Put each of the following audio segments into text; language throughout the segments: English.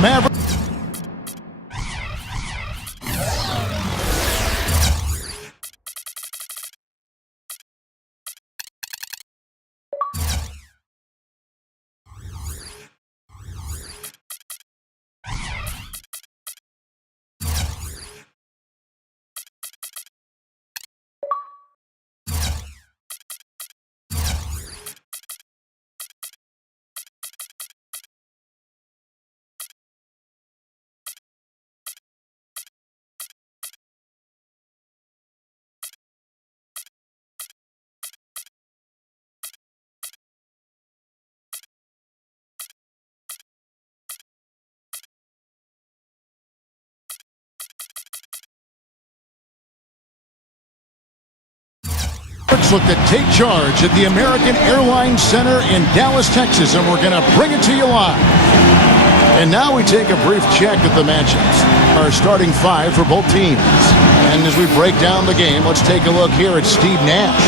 Mavericks. Look to take charge at the American Airlines Center in Dallas, Texas, and we're going to bring it to you live. And now we take a brief check at the matchups. Our starting five for both teams. And as we break down the game, let's take a look here at Steve Nash.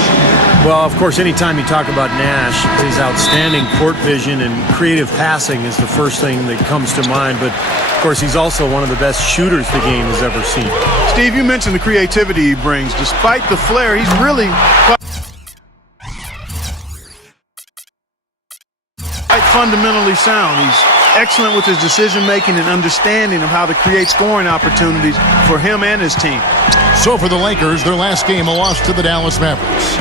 Well, of course, anytime you talk about Nash, his outstanding court vision and creative passing is the first thing that comes to mind. But, of course, he's also one of the best shooters the game has ever seen. Steve, you mentioned the creativity he brings. Despite the flair, he's really quite fundamentally sound. He's excellent with his decision-making and understanding of how to create scoring opportunities for him and his team. So for the Lakers, their last game, a loss to the Dallas Mavericks.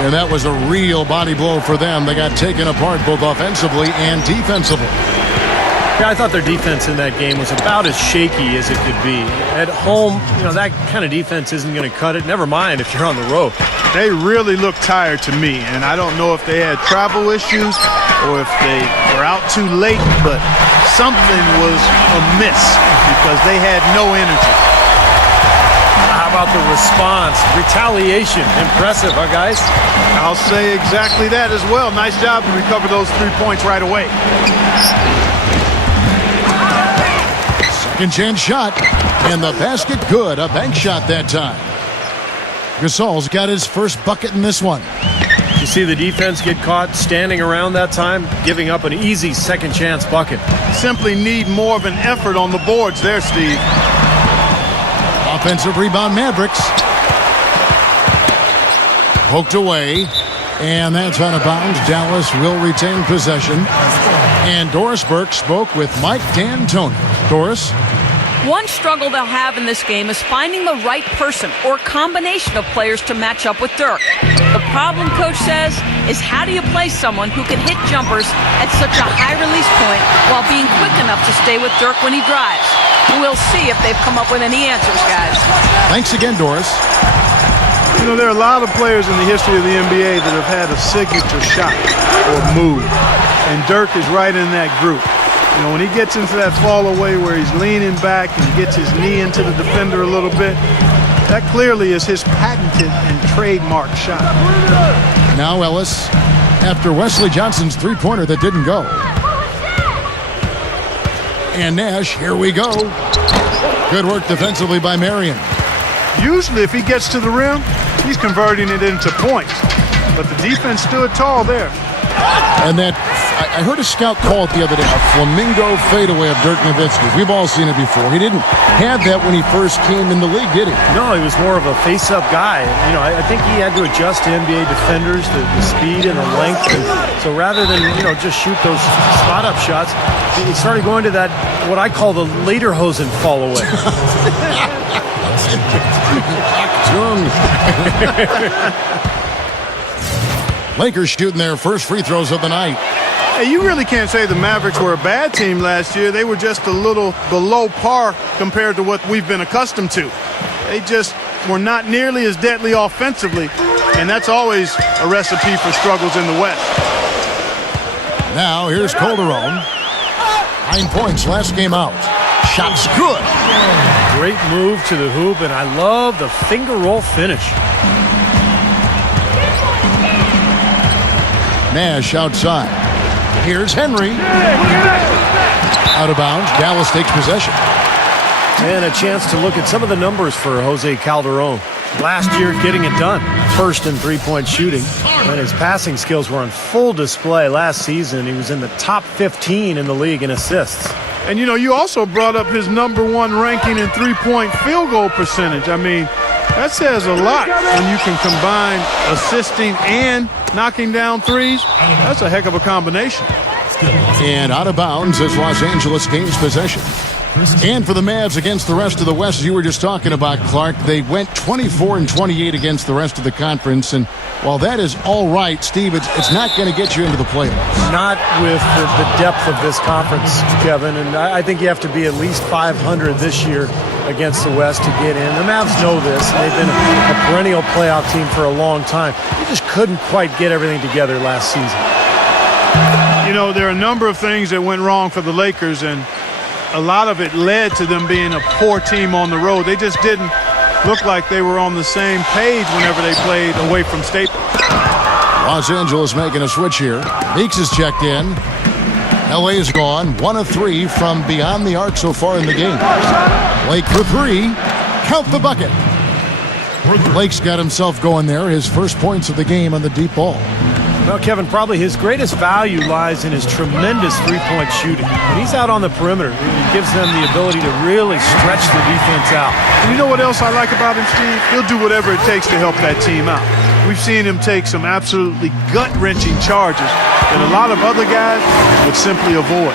And that was a real body blow for them. They got taken apart both offensively and defensively. Yeah, I thought their defense in that game was about as shaky as it could be. At home, that kind of defense isn't going to cut it. Never mind if you're on the road. They really look tired to me, and I don't know if they had travel issues or if they were out too late, but something was amiss because they had no energy. How about the response? Retaliation. Impressive, huh, guys? I'll say exactly that as well. Nice job to recover those 3 points right away. Second chance shot, and the basket good. A bank shot that time. Gasol's got his first bucket in this one. You see the defense get caught standing around that time, giving up an easy second chance bucket. Simply need more of an effort on the boards there, Steve. Offensive rebound, Mavericks. Poked away, and that's out of bounds. Dallas will retain possession. And Doris Burke spoke with Mike D'Antoni. Doris? One struggle they'll have in this game is finding the right person or combination of players to match up with Dirk. The problem, Coach says, is how do you play someone who can hit jumpers at such a high release point while being quick enough to stay with Dirk when he drives? We'll see if they've come up with any answers, guys. Thanks again, Doris. There are a lot of players in the history of the NBA that have had a signature shot or move, and Dirk is right in that group. When he gets into that fall away where he's leaning back and gets his knee into the defender a little bit, that clearly is his patented and trademark shot. Now Ellis, after Wesley Johnson's three-pointer that didn't go. And Nash, here we go. Good work defensively by Marion. Usually if he gets to the rim, he's converting it into points. But the defense stood tall there. And that, I heard a scout call it the other day, a flamingo fadeaway of Dirk Nowitzki. We've all seen it before. He didn't have that when he first came in the league, did he? No, he was more of a face-up guy. I think he had to adjust to NBA defenders, the speed and the length. And so rather than, just shoot those spot-up shots, he started going to that, what I call the lederhosen fall away. Lakers shooting their first free throws of the night. Hey, you really can't say the Mavericks were a bad team last year. They were just a little below par compared to what we've been accustomed to. They just were not nearly as deadly offensively, and that's always a recipe for struggles in the West. Now here's Calderon. 9 points last game out. Shot's good. Great move to the hoop, and I love the finger roll finish. Nash outside. Here's Henry. Out of bounds. Dallas takes possession. And a chance to look at some of the numbers for Jose Calderon. Last year, getting it done. First in three-point shooting. And his passing skills were on full display last season. He was in the top 15 in the league in assists. And, you know, you also brought up his #1 ranking in three-point field goal percentage. I mean, that says a lot when you can combine assisting and knocking down threes. That's a heck of a combination. And out of bounds as Los Angeles gains possession. And for the Mavs against the rest of the West, you were just talking about, Clark, they went 24-28 against the rest of the conference. And while that is all right, Steve, it's not going to get you into the playoffs. Not with the depth of this conference, Kevin. And I think you have to be at least 500 this year against the West to get in. The Mavs know this. They've been a perennial playoff team for a long time. They just couldn't quite get everything together last season. You know, there are a number of things that went wrong for the Lakers, and a lot of it led to them being a poor team on the road. They just didn't look like they were on the same page whenever they played away from Staples. Los Angeles making a switch here. Meeks is checked in. LA is gone. 1 of 3 from beyond the arc so far in the game. Blake for 3. Count the bucket. Blake's got himself going there. His first points of the game on the deep ball. Well, Kevin, probably his greatest value lies in his tremendous three-point shooting. When he's out on the perimeter, it gives them the ability to really stretch the defense out. And you know what else I like about him, Steve? He'll do whatever it takes to help that team out. We've seen him take some absolutely gut-wrenching charges that a lot of other guys would simply avoid.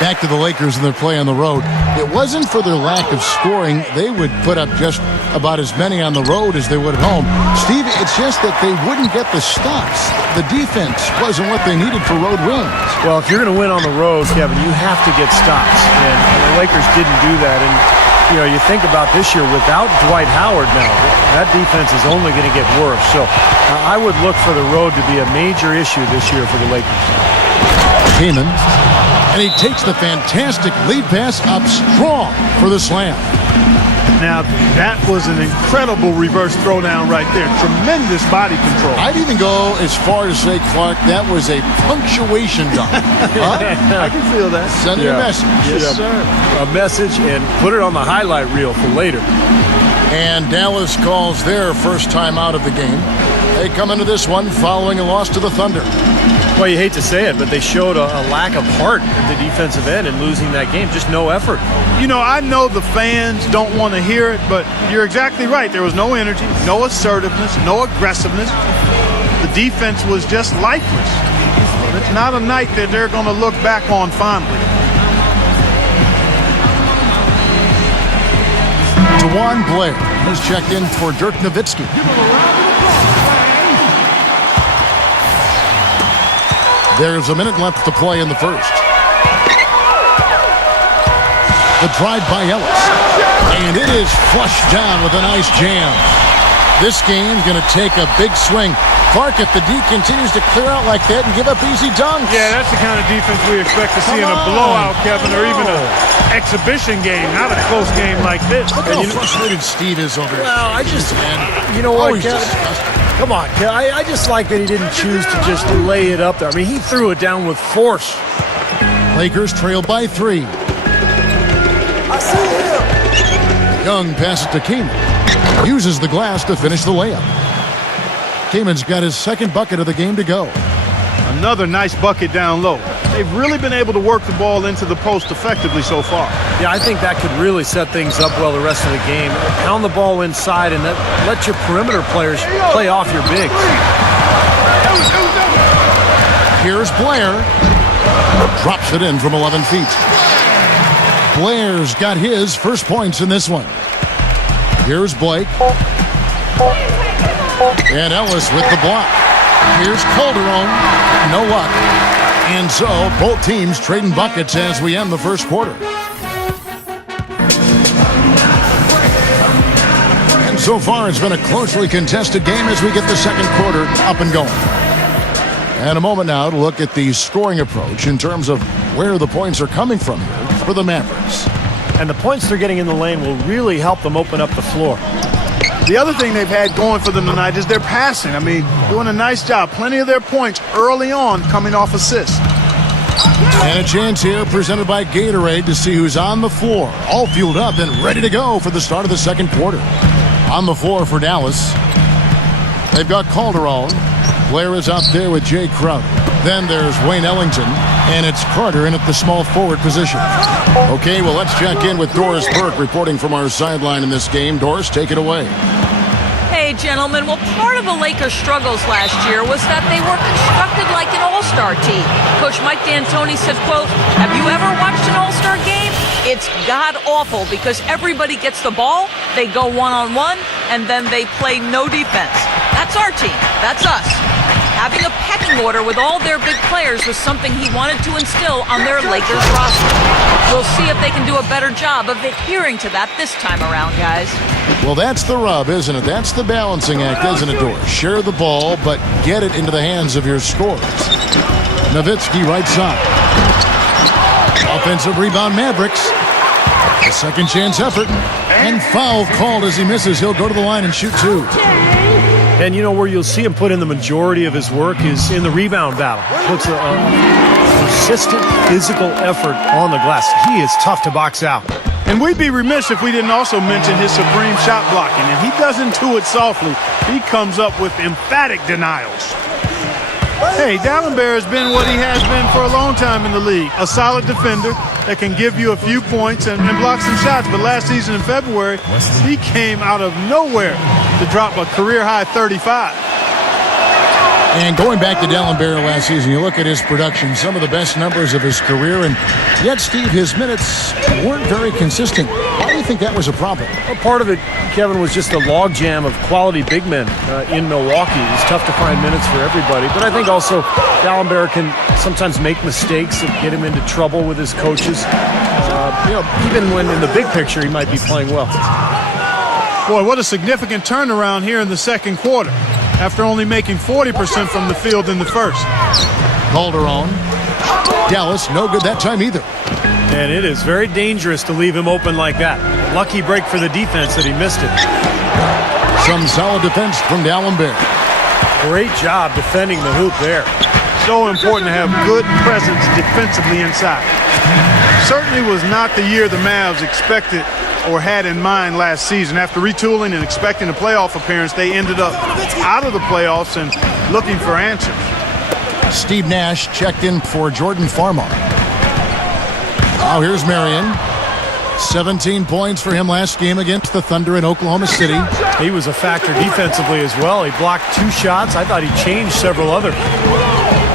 Back to the Lakers and their play on the road. It wasn't for their lack of scoring. They would put up just about as many on the road as they would at home. Steve, it's just that they wouldn't get the stops. The defense wasn't what they needed for road wins. Well, if you're going to win on the road, Kevin, you have to get stops. And the Lakers didn't do that. And, you know, you think about this year without Dwight Howard now, that defense is only going to get worse. So I would look for the road to be a major issue this year for the Lakers. Heyman. And he takes the fantastic lead pass up strong for the slam. Now, that was an incredible reverse throwdown right there. Tremendous body control. I'd even go as far as say, Clark, that was a punctuation dunk. I can feel that. Sending a message. Yes, sir. A message and put it on the highlight reel for later. And Dallas calls their first time out of the game. They come into this one following a loss to the Thunder. Well, you hate to say it, but they showed a lack of heart at the defensive end in losing that game. Just no effort. You know, I know the fans don't want to hear it, but you're exactly right. There was no energy, no assertiveness, no aggressiveness. The defense was just lifeless. It's not a night that they're going to look back on fondly. DeJuan Blair has checked in for Dirk Nowitzki. There's a minute left to play in the first. The drive by Ellis. And it is flushed down with a nice jam. This game's going to take a big swing. Clark, if the D continues to clear out like that and give up easy dunks. Yeah, that's the kind of defense we expect to see in a blowout, Kevin, or even an exhibition game, not a close game like this. Look how frustrated Steve is over here. Well, I just, you know what, he's Kevin? disgusting. Come on, I just like that he didn't choose to just lay it up there. I mean, he threw it down with force. Lakers trail by 3. I see him. Young passes to Kaman. Uses the glass to finish the layup. Kaman's got his second bucket of the game to go. Another nice bucket down low. They've really been able to work the ball into the post effectively so far. Yeah, I think that could really set things up well the rest of the game. Pound the ball inside and let your perimeter players play off your bigs. Here's Blair. Drops it in from 11 feet. Blair's got his first points in this one. Here's Blake. And Ellis with the block. Here's Calderon. No luck. And so both teams trading buckets as we end the first quarter. And so far it's been a closely contested game as we get the second quarter up and going. And a moment now to look at the scoring approach in terms of where the points are coming from here for the Mavericks. And the points they're getting in the lane will really help them open up the floor. The other thing they've had going for them tonight is their passing. I mean, doing a nice job. Plenty of their points early on coming off assists. And a chance here presented by Gatorade to see who's on the floor. All fueled up and ready to go for the start of the second quarter. On the floor for Dallas, they've got Calderon. Blair is out there with Jay Crowder. Then there's Wayne Ellington. And it's Carter in at the small forward position. Okay, well, let's check in with Doris Burke reporting from our sideline in this game. Doris, take it away. Hey, gentlemen. Well, part of the Lakers' struggles last year was that they were constructed like an all-star team. Coach Mike D'Antoni said, quote, "Have you ever watched an all-star game? It's god-awful because everybody gets the ball, they go one-on-one, and then they play no defense. That's our team. That's us." Having a pecking order with all their big players was something he wanted to instill on their Lakers roster. We'll see if they can do a better job of adhering to that this time around, guys. Well, that's the rub, isn't it? That's the balancing act, isn't it, Doris? Share the ball, but get it into the hands of your scorers. Nowitzki right side. Offensive rebound, Mavericks. A second chance effort. And foul called as he misses. He'll go to the line and shoot two. And you know where you'll see him put in the majority of his work is in the rebound battle. Puts a consistent physical effort on the glass. He is tough to box out. And we'd be remiss if we didn't also mention his supreme shot blocking. And he doesn't do it softly. He comes up with emphatic denials. Hey, Dalembert has been what he has been for a long time in the league. A solid defender that can give you a few points and block some shots. But last season in February, he came out of nowhere to drop a career-high 35. And going back to Dalembert last season, you look at his production, some of the best numbers of his career, and yet, Steve, his minutes weren't very consistent. Why do you think that was a problem? Well, part of it, Kevin, was just the logjam of quality big men in Milwaukee. It was tough to find minutes for everybody. But I think also Dalembert can sometimes make mistakes that get him into trouble with his coaches. Even when in the big picture he might be playing well. Boy, what a significant turnaround here in the second quarter after only making 40% from the field in the first. Calderon. Dallas, no good that time either. And it is very dangerous to leave him open like that. Lucky break for the defense that he missed it. Some solid defense from Dalembert. Great job defending the hoop there. So important to have good presence defensively inside. Certainly was not the year the Mavs expected or had in mind last season. After retooling and expecting a playoff appearance, they ended up out of the playoffs and looking for answers. Steve Nash checked in for Jordan Farmar. Now here's Marion. 17 points for him last game against the Thunder in Oklahoma City. He was a factor defensively as well. He blocked 2 shots. I thought he changed several others.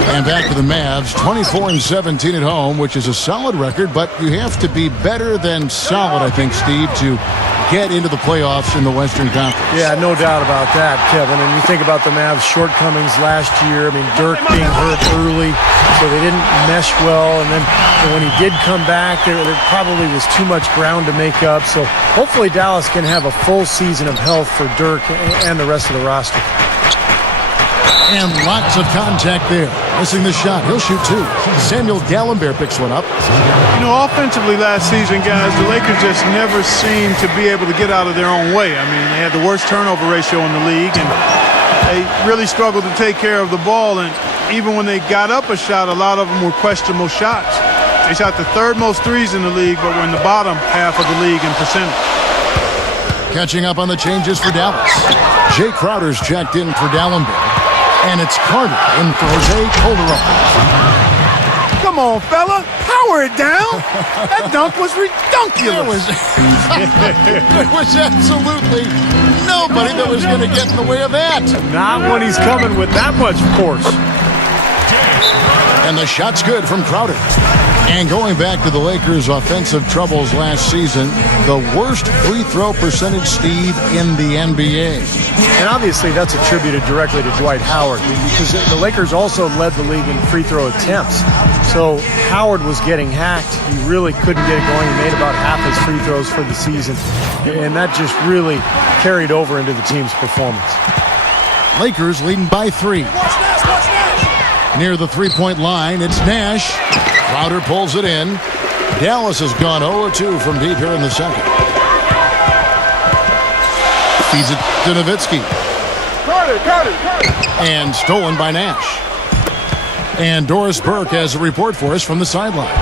And back to the Mavs, 24-17 at home, which is a solid record, but you have to be better than solid, I think, Steve, to get into the playoffs in the Western Conference. Yeah, no doubt about that, Kevin. And you think about the Mavs' shortcomings last year. I mean, Dirk being hurt early, so they didn't mesh well. And then when he did come back, there probably was too much ground to make up. So hopefully Dallas can have a full season of health for Dirk and the rest of the roster. And lots of contact there. Missing the shot. He'll shoot 2. Samuel Dalembert picks one up. You know, offensively last season, guys, the Lakers just never seemed to be able to get out of their own way. I mean, they had the worst turnover ratio in the league, and they really struggled to take care of the ball. And even when they got up a shot, a lot of them were questionable shots. They shot the 3rd most threes in the league, but were in the bottom half of the league in percentage. Catching up on the changes for Dallas. Jay Crowder's checked in for Dalembert. And it's Carter in for Jose Calderon. Come on, fella. Power it down. That dunk was redunculous. There was absolutely nobody that was going to get in the way of that. Not when he's coming with that much force. And the shot's good from Crowder. And going back to the Lakers' offensive troubles last season, the worst free throw percentage, Steve, in the NBA. And obviously that's attributed directly to Dwight Howard because the Lakers also led the league in free throw attempts. So Howard was getting hacked. He really couldn't get it going. He made about half his free throws for the season. And that just really carried over into the team's performance. Lakers leading by 3. Near the three-point line, it's Nash. Crowder pulls it in. Dallas has gone 0-2 from deep here in the second. Feeds it to Nowitzki. And stolen by Nash. And Doris Burke has a report for us from the sideline.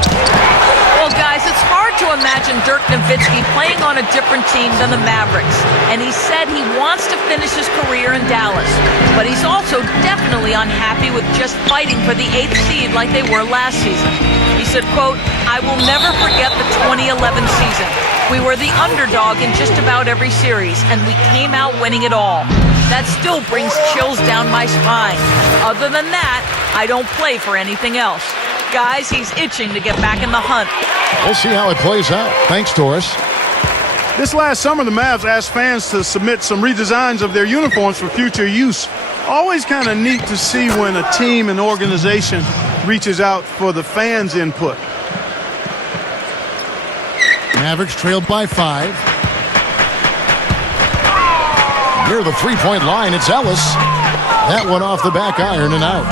Well, guys, it's hard to to imagine Dirk Nowitzki playing on a different team than the Mavericks, and he said he wants to finish his career in Dallas. But he's also definitely unhappy with just fighting for the 8th seed like they were last season. He said, quote, "I will never forget the 2011 season. We were the underdog in just about every series, and we came out winning it all. That still brings chills down my spine. Other than that, I don't play for anything else." Guys, he's itching to get back in the hunt. We'll see how it plays out. Thanks, Doris. This last summer, the Mavs asked fans to submit some redesigns of their uniforms for future use. Always kind of neat to see when a team and organization reaches out for the fans' input. Mavericks trailed by 5. Near the three-point line, it's Ellis. That one off the back iron and out.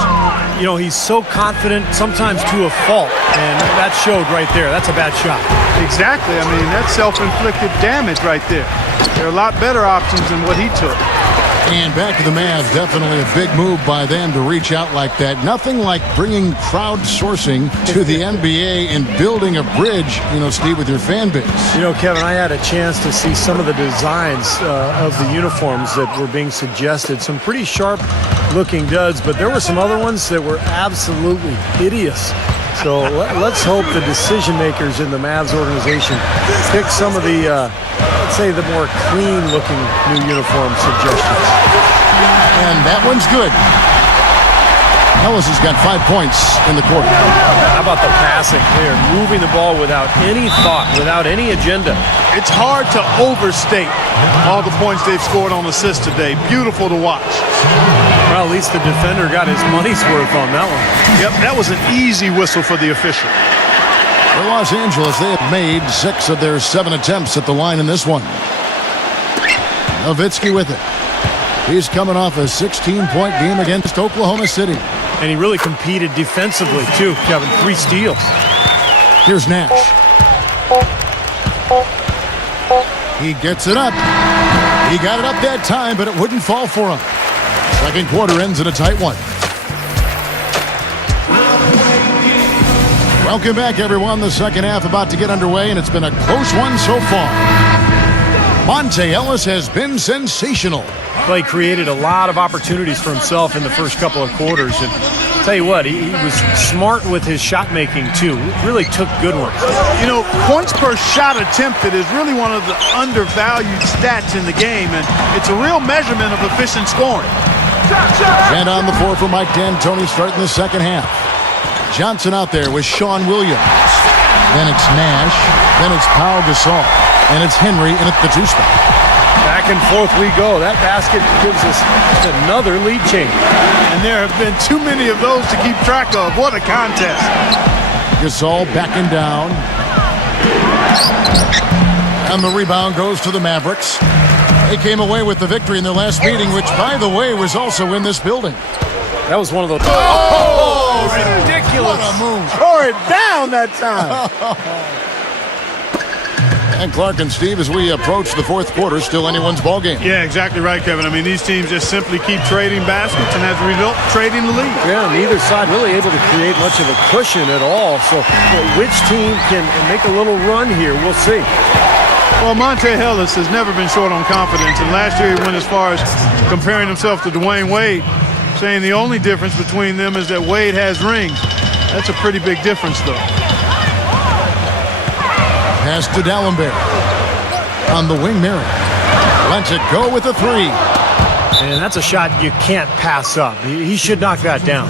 You know, he's so confident, sometimes to a fault, and that showed right there. That's a bad shot. Exactly. I mean, that's self-inflicted damage right there. There are a lot better options than what he took. And back to the Mavs, definitely a big move by them to reach out like that. Nothing like bringing crowdsourcing to the NBA and building a bridge, Steve, with your fan base. You know, Kevin, I had a chance to see some of the designs of the uniforms that were being suggested. Some pretty sharp-looking duds, but there were some other ones that were absolutely hideous. So let's hope the decision makers in the Mavs organization pick some of the, let's say, the more clean-looking new uniform suggestions. And that one's good. Ellis has got 5 points in the quarter. How about the passing? They are moving the ball without any thought, without any agenda. It's hard to overstate all the points they've scored on assists today. Beautiful to watch. Well, at least the defender got his money's worth on that one. Yep, that was an easy whistle for the official. For Los Angeles, they have made 6 of their 7 attempts at the line in this one. Nowitzki with it. He's coming off a 16-point game against Oklahoma City. And he really competed defensively, too, Kevin. 3 steals. Here's Nash. He gets it up. He got it up that time, but it wouldn't fall for him. Second quarter ends in a tight one. Welcome back, everyone. The second half about to get underway, and it's been a close one so far. Monta Ellis has been sensational. Well, he created a lot of opportunities for himself in the first couple of quarters. And I'll tell you what, he was smart with his shot making, too. Really took good ones. You know, points per shot attempted is really one of the undervalued stats in the game, and it's a real measurement of efficient scoring. And on the floor for Mike D'Antoni starting the second half. Johnson out there with Sean Williams. Then it's Nash. Then it's Pau Gasol. And it's Henry in at the 2 spot. Back and forth we go. That basket gives us another lead change. And there have been too many of those to keep track of. What a contest. Gasol backing down. And the rebound goes to the Mavericks. They came away with the victory in their last meeting, which, by the way, was also in this building. That was one of those. Oh, ridiculous. What a move. Tore it down that time. And Clark and Steve, as we approach the fourth quarter, still anyone's ball game. Yeah, exactly right, Kevin. I mean, these teams just simply keep trading baskets and as a result, trading the lead. Yeah, neither side really able to create much of a cushion at all. So which team can make a little run here? We'll see. Well, Monta Ellis has never been short on confidence, and last year he went as far as comparing himself to Dwayne Wade, saying the only difference between them is that Wade has rings. That's a pretty big difference, though. Pass to Dallenberg. On the wing, Merritt. Lets it go with a 3. And that's a shot you can't pass up. He should knock that down.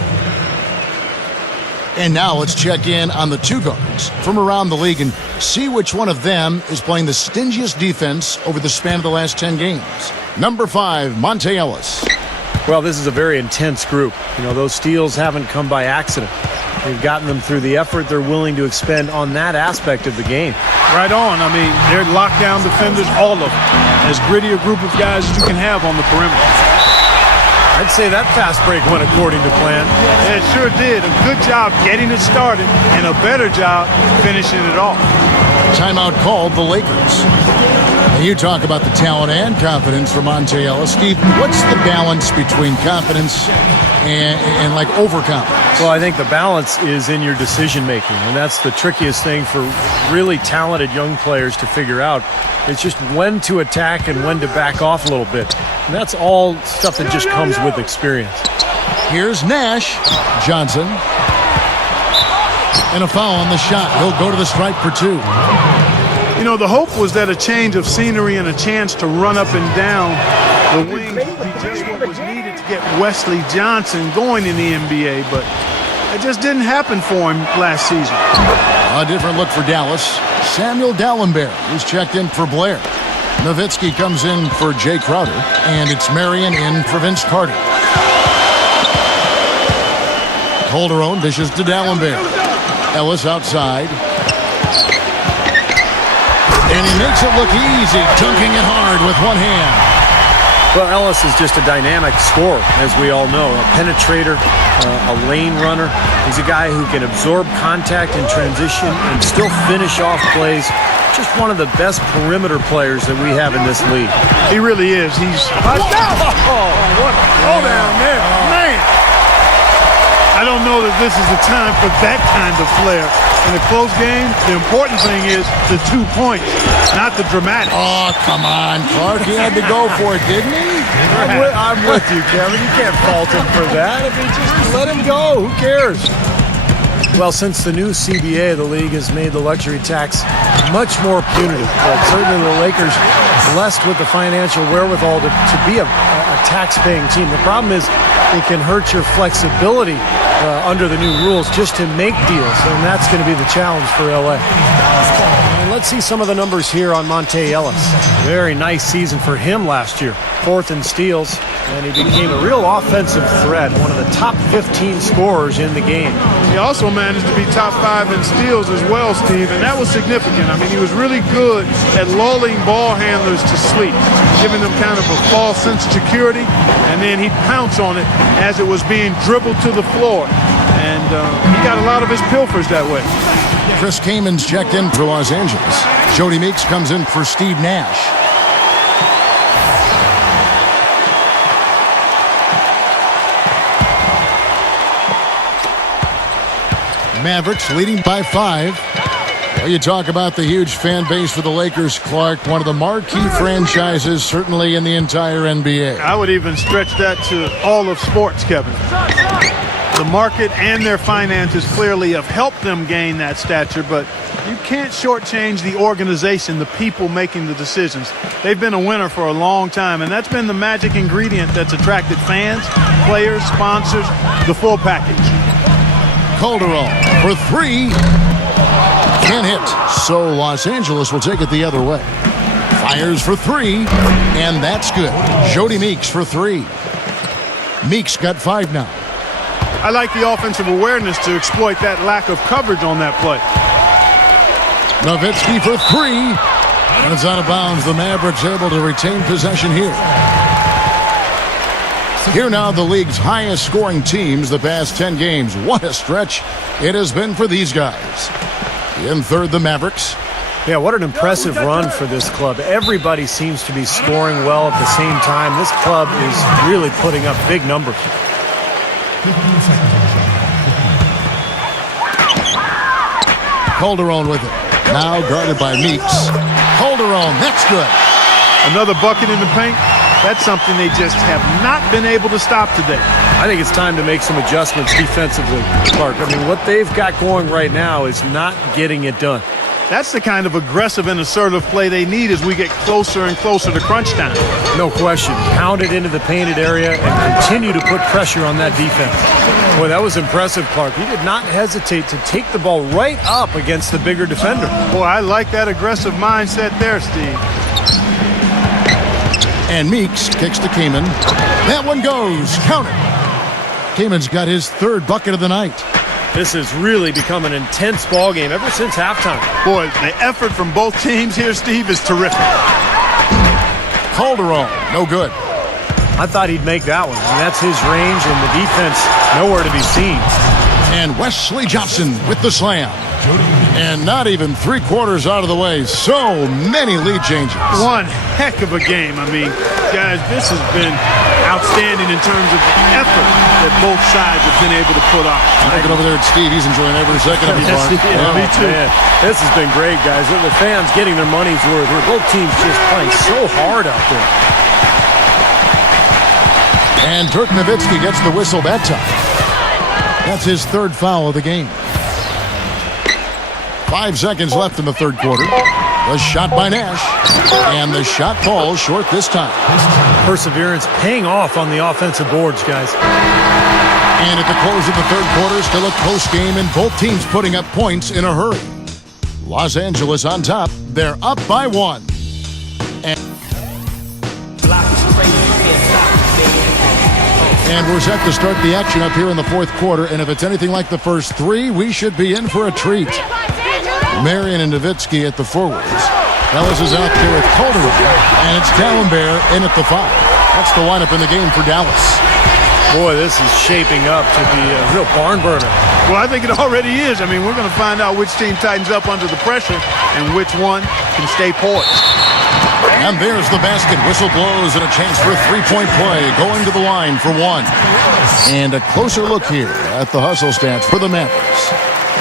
And now let's check in on the 2 guards from around the league and see which one of them is playing the stingiest defense over the span of the last 10 games. Number 5, Monta Ellis. Well, this is a very intense group. You know, those steals haven't come by accident. They've gotten them through the effort they're willing to expend on that aspect of the game. Right on. I mean, they're lockdown defenders, all of them. As gritty a group of guys as you can have on the perimeter. I'd say that fast break went according to plan. Yeah, it sure did. A good job getting it started and a better job finishing it off. Timeout called the Lakers. You talk about the talent and confidence for Monte Ellis. Steve, what's the balance between confidence and like overconfidence? Well, I think the balance is in your decision making, and that's the trickiest thing for really talented young players to figure out. It's just when to attack and when to back off a little bit. And that's all stuff that just comes with experience. Here's Nash. Johnson. And a foul on the shot. He'll go to the stripe for 2. You know, the hope was that a change of scenery and a chance to run up and down the wing would be just what was needed to get Wesley Johnson going in the NBA, but it just didn't happen for him last season. A different look for Dallas. Samuel Dallenberg, who's checked in for Blair. Nowitzki comes in for Jay Crowder, and it's Marion in for Vince Carter. Calderon dishes to Dallenberg. Ellis outside. And he makes it look easy, dunking it hard with one hand. Well, Ellis is just a dynamic scorer, as we all know. A penetrator, a lane runner. He's a guy who can absorb contact in transition and still finish off plays. Just one of the best perimeter players that we have in this league. He really is. He's... what a throw down there. Man! I don't know that this is the time for that kind of flair. In a close game, the important thing is the 2 points, not the dramatic. Oh, come on, Clark. He had to go for it, didn't he? I'm with you, Kevin. You can't fault him for that. I mean, just let him go. Who cares? Well, since the new CBA, the league has made the luxury tax much more punitive. But certainly the Lakers blessed with the financial wherewithal to be a tax-paying team. The problem is it can hurt your flexibility under the new rules just to make deals, and that's going to be the challenge for LA. And let's see some of the numbers here on Monte Ellis. Very nice season for him last year. 4th in steals, and he became a real offensive threat, one of the top 15 scorers in the game. He also managed to be top 5 in steals as well, Steve, and that was significant. I mean, he was really good at lulling ball handlers to sleep, giving them kind of a false sense of security, and then he'd pounce on it as it was being dribbled to the floor. And he got a lot of his pilfers that way. Chris Kamen's checked in for Los Angeles. Jody Meeks comes in for Steve Nash. Mavericks leading by 5. Well, you talk about the huge fan base for the Lakers, Clark. One of the marquee franchises, certainly in the entire NBA. I would even stretch that to all of sports, Kevin. The market and their finances clearly have helped them gain that stature, but you can't shortchange the organization, the people making the decisions. They've been a winner for a long time, and that's been the magic ingredient that's attracted fans, players, sponsors, the full package. Calderon for 3. Can't hit, so Los Angeles will take it the other way. Fires for 3, and that's good. Jody Meeks for 3. Meeks got 5 now. I like the offensive awareness to exploit that lack of coverage on that play. Nowitzki for 3, and it's out of bounds. The Mavericks able to retain possession here. Here now, the league's highest scoring teams the past 10 games. What a stretch it has been for these guys. In third, the Mavericks. Yeah, what an impressive run for this club. Everybody seems to be scoring well at the same time. This club is really putting up big numbers. Calderon with it. Now guarded by Meeks. Calderon, that's good. Another bucket in the paint. That's something they just have not been able to stop today. I think it's time to make some adjustments defensively, Clark. I mean, what they've got going right now is not getting it done. That's the kind of aggressive and assertive play they need as we get closer and closer to crunch time. No question. Pound it into the painted area and continue to put pressure on that defense. Boy, that was impressive, Clark. He did not hesitate to take the ball right up against the bigger defender. Boy, I like that aggressive mindset there, Steve. And Meeks kicks to Kaman. That one goes. Count it. Kaman's got his 3rd bucket of the night. This has really become an intense ball game ever since halftime. Boy, the effort from both teams here, Steve, is terrific. Calderon, no good. I thought he'd make that one. And that's his range, and the defense nowhere to be seen. And Wesley Johnson with the slam. And not even 3/4 out of the way. So many lead changes. One heck of a game. I mean, guys, this has been outstanding in terms of the effort that both sides have been able to put on. Looking over there at Steve. He's enjoying every second of it. Yeah, me too. Man, this has been great, guys. The fans getting their money's worth here. Both teams just playing so hard out there. And Dirk Nowitzki gets the whistle that time. That's his third foul of the game. 5 seconds left in the third quarter. The shot by Nash. And the shot falls short this time. Perseverance paying off on the offensive boards, guys. And at the close of the third quarter, still a close game, and both teams putting up points in a hurry. Los Angeles on top. They're up by 1. And we're set to start the action up here in the fourth quarter. And if it's anything like the first 3, we should be in for a treat. Marion and Nowitzki at the forwards. Ellis is out there with Calderon. And it's D'Alembert in at the 5. That's the lineup in the game for Dallas. Boy, this is shaping up to be a real barn burner. Well, I think it already is. I mean, we're going to find out which team tightens up under the pressure and which one can stay poised. And there's the basket. Whistle blows and a chance for a three-point play. Going to the line for 1. And a closer look here at the hustle stats for the Mavericks.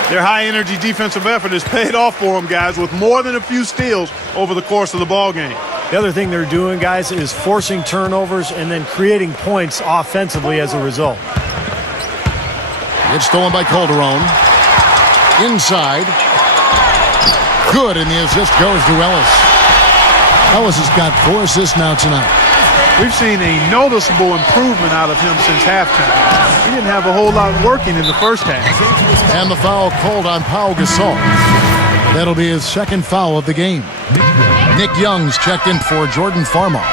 Their high-energy defensive effort has paid off for them, guys, with more than a few steals over the course of the ballgame. The other thing they're doing, guys, is forcing turnovers and then creating points offensively as a result. It's stolen by Calderon. Inside. Good, and the assist goes to Ellis. Ellis has got 4 assists now tonight. We've seen a noticeable improvement out of him since halftime. He didn't have a whole lot working in the first half. And the foul called on Pau Gasol. That'll be his second foul of the game. Nick Young's checked in for Jordan Farmar.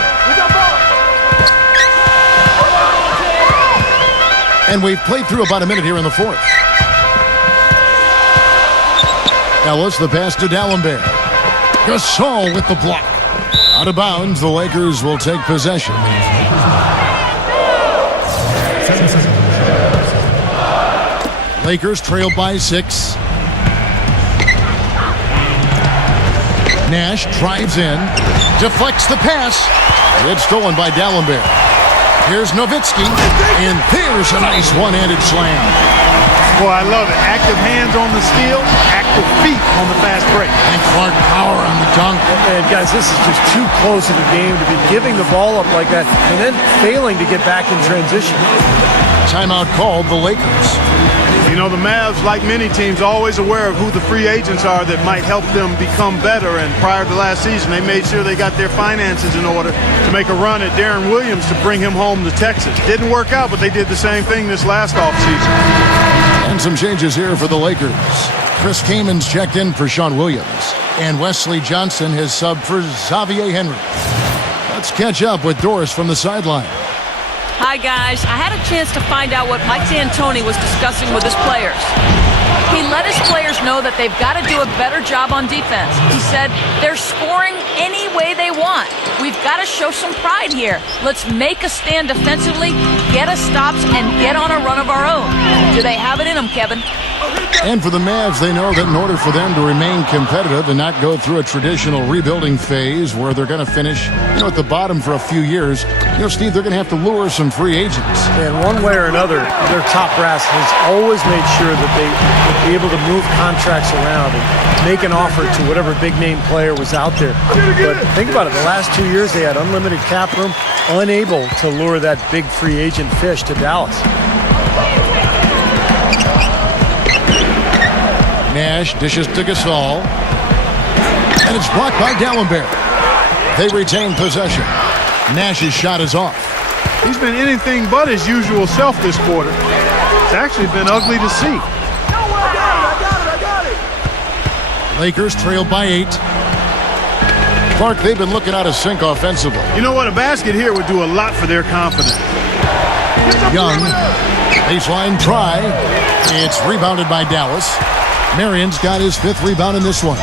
And we've played through about a minute here in the fourth. Ellis, the pass to D'Alembert. Gasol with the block. Out of bounds, the Lakers will take possession. Lakers trail by 6. Nash drives in, deflects the pass. It's stolen by D'Alembert. Here's Nowitzki, and there's a nice one-handed slam. Boy, I love it. Active hands on the steal, active feet on the fast break. And Clark power on the dunk. And guys, this is just too close in the game to be giving the ball up like that and then failing to get back in transition. Timeout called the Lakers. You know, the Mavs, like many teams, are always aware of who the free agents are that might help them become better. And prior to last season, they made sure they got their finances in order to make a run at Darren Williams to bring him home to Texas. Didn't work out, but they did the same thing this last offseason. And some changes here for the Lakers. Chris Kaman's checked in for Sean Williams. And Wesley Johnson has subbed for Xavier Henry. Let's catch up with Doris from the sideline. Hi, guys. I had a chance to find out what Mike D'Antoni was discussing with his players. He let his players know that they've got to do a better job on defense. He said they're scoring any way they want. We've got to show some pride here. Let's make a stand defensively, get us stops, and get on a run of our own. Do they have it in them, Kevin? And for the Mavs, they know that in order for them to remain competitive and not go through a traditional rebuilding phase where they're going to finish, at the bottom for a few years, Steve, they're going to have to lure some free agents. And one way or another, their top brass has always made sure that they would be able to move contracts around and make an offer to whatever big-name player was out there. But think about it. The last 2 years, they had unlimited cap room, unable to lure that big free agent fish to Dallas. Nash dishes to Gasol. And it's blocked by D'Alembert. They retain possession. Nash's shot is off. He's been anything but his usual self this quarter. It's actually been ugly to see. Lakers trail by 8. Clark, they've been looking out of sync offensively. You know what? A basket here would do a lot for their confidence. Young, baseline try. It's rebounded by Dallas. Marion's got his 5th rebound in this one.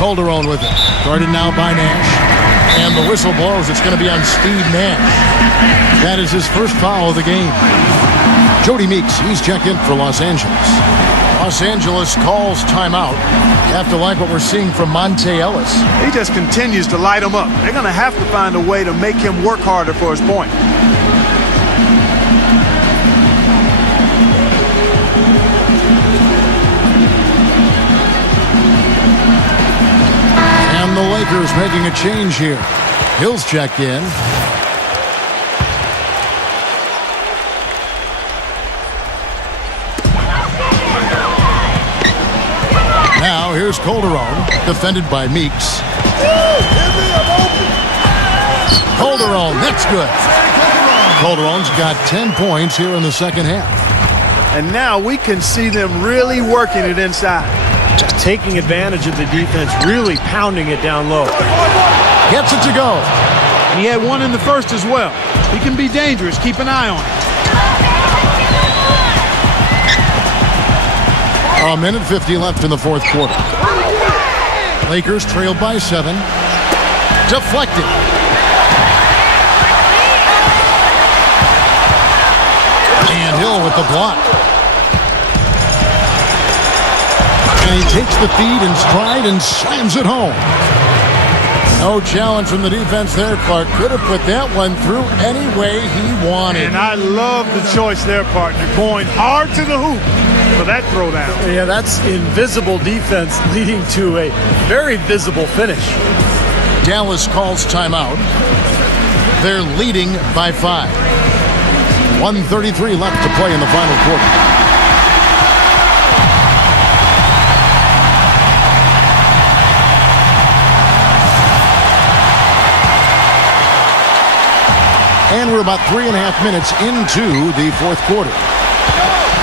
Calderon with it. Guarded now by Nash. And the whistle blows. It's going to be on Steve Nash. That is his first foul of the game. Jody Meeks, he's checked in for Los Angeles. Los Angeles calls timeout. Have to like what we're seeing from Monte Ellis. He just continues to light them up. They're going to have to find a way to make him work harder for his point. And the Lakers making a change here. Hill's checked in. Now here's Calderon, defended by Meeks. Calderon, that's good. Calderon's got 10 points here in the second half. And now we can see them really working it inside. Just taking advantage of the defense, really pounding it down low. Gets it to go. And he had one in the first as well. He can be dangerous. Keep an eye on him. A minute 50 left in the fourth quarter. Lakers trailed by 7. Deflected. And Hill with the block. And he takes the feed in stride and slams it home. No challenge from the defense there, Clark. Could have put that one through any way he wanted. And I love the choice there, partner. Going hard to the hoop for that throwdown. Yeah, that's invisible defense leading to a very visible finish. Dallas calls timeout. They're leading by 5. 1:33 left to play in the final quarter. And we're about 3.5 minutes into the fourth quarter.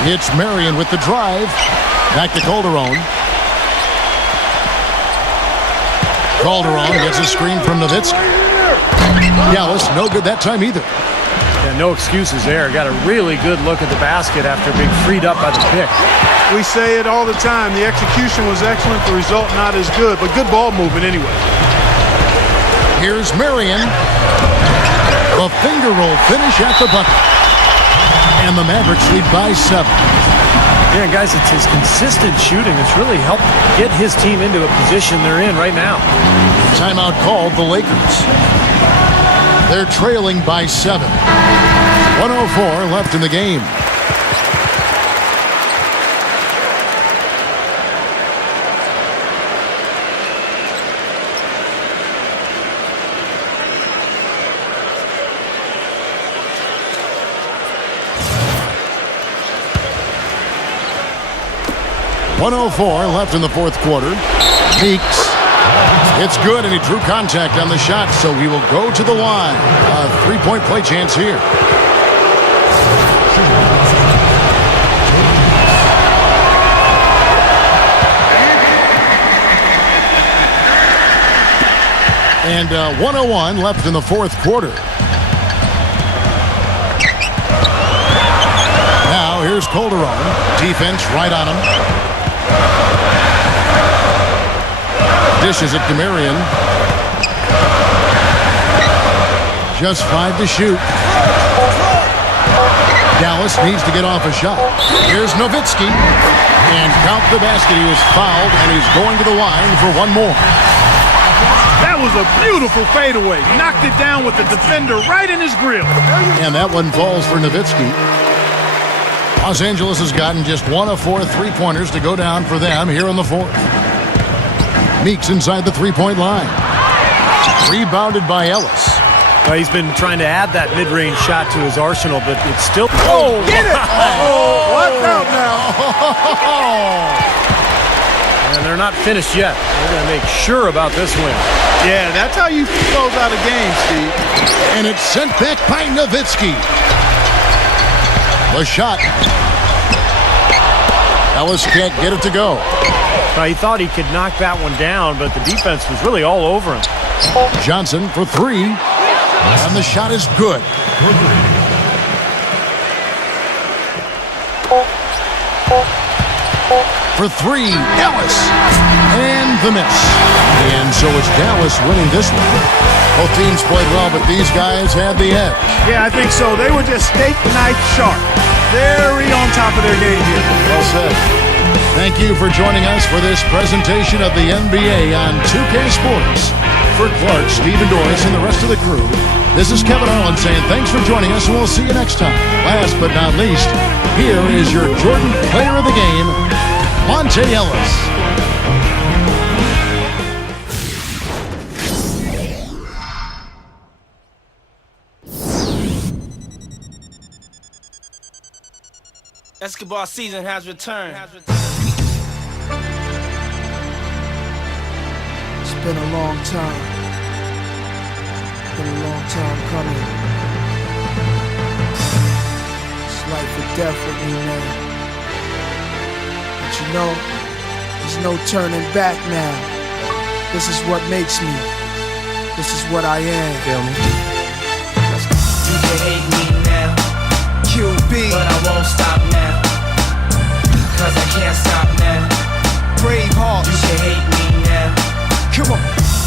It's Marion with the drive. Back to Calderon. Calderon gets a screen from Nowitzki. Dallas, no good that time either. Yeah, no excuses there. Got a really good look at the basket after being freed up by the pick. We say it all the time. The execution was excellent. The result not as good, but good ball movement anyway. Here's Marion. A finger roll finish at the bucket. And the Mavericks lead by 7. Yeah, guys, it's his consistent shooting that's really helped get his team into a position they're in right now. Timeout called the Lakers. They're trailing by 7. 1:04 left in the game. .104 left in the fourth quarter. Meeks. It's good, and he drew contact on the shot, so he will go to the line. A three-point play chance here. And 1:01 left in the fourth quarter. Now here's Calderon. Defense right on him. Dishes it to Marion. Just 5 to shoot. Dallas needs to get off a shot. Here's Nowitzki. And count the basket. He was fouled, and he's going to the line for one more. That was a beautiful fadeaway. Knocked it down with the defender right in his grill. And that one falls for Nowitzki. Los Angeles has gotten just 1 of 4 three-pointers to go down for them here in the fourth. Meeks inside the three-point line. Rebounded by Ellis. Well, he's been trying to add that mid-range shot to his arsenal, but it's still... Oh, get it! Oh, what's up now? And they're not finished yet. They're going to make sure about this win. Yeah, that's how you close out a game, Steve. And it's sent back by Nowitzki. The shot. Ellis can't get it to go. He thought he could knock that one down, but the defense was really all over him. Johnson for 3. And the shot is good. For 3, Ellis. And the miss. And so it's Dallas winning this one. Both teams played well, but these guys had the edge. Yeah, I think so. They were just steak knife sharp. Very on top of their game here. Well said. Thank you for joining us for this presentation of the NBA on 2K Sports. For Clark, Stephen Doris, and the rest of the crew, this is Kevin Harlan saying thanks for joining us, and we'll see you next time. Last but not least, here is your Jordan Player of the Game, Monte Ellis. Basketball season has returned. It's been a long time. Been a long time coming. It's life or death with me now. But you know, there's no turning back now. This is what makes me. This is what I am. Feel me? You can hate me now, QB, but I won't stop now. Cause I can't stop now. brave hearts. You can hate me now. Come on,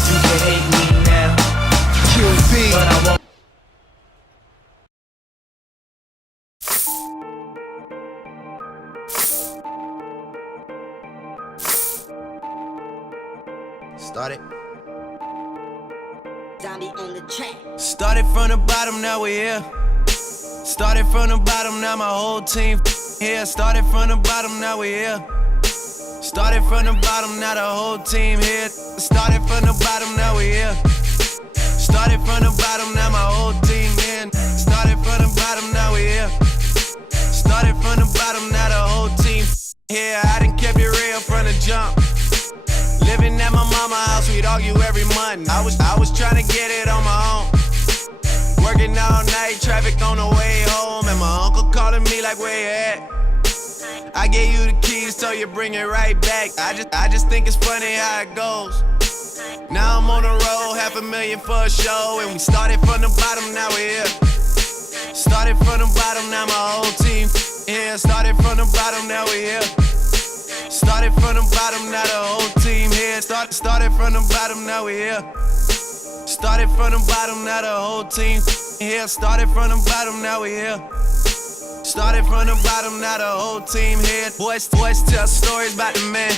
You can hate me now, QB. but I won't. Started. Zombie on the track. Started from the bottom, now we're here. Started from the bottom, now my whole team here. Started from the bottom, now we're here. Started from the bottom, now the whole team here. Started from the bottom, now we're here. Started from the bottom, now my whole team in. Started from the bottom, now we're here. Started from the bottom, now the whole team here. I done kept it real from the jump. Living at my mama's house, we'd argue every month. I was trying to get it on my own. Working all night, traffic on the way home, and my uncle calling me like, where you at? I gave you the keys, so you bring it right back. I just think it's funny how it goes. Now I'm on the road, $500,000 for a show, and we started from the bottom, now we're here. Started from the bottom, now my whole team here. Started from the bottom, now we're here. Started from the bottom, now the whole team here. Started from the bottom, now we here. Started from the bottom, now the whole team here. Started from the bottom, now we here. Started from the bottom, now the whole team here. Boys tell stories about the man.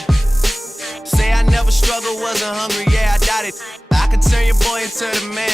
Say I never struggled, wasn't hungry, yeah, I doubt it. I could turn your boy into the man.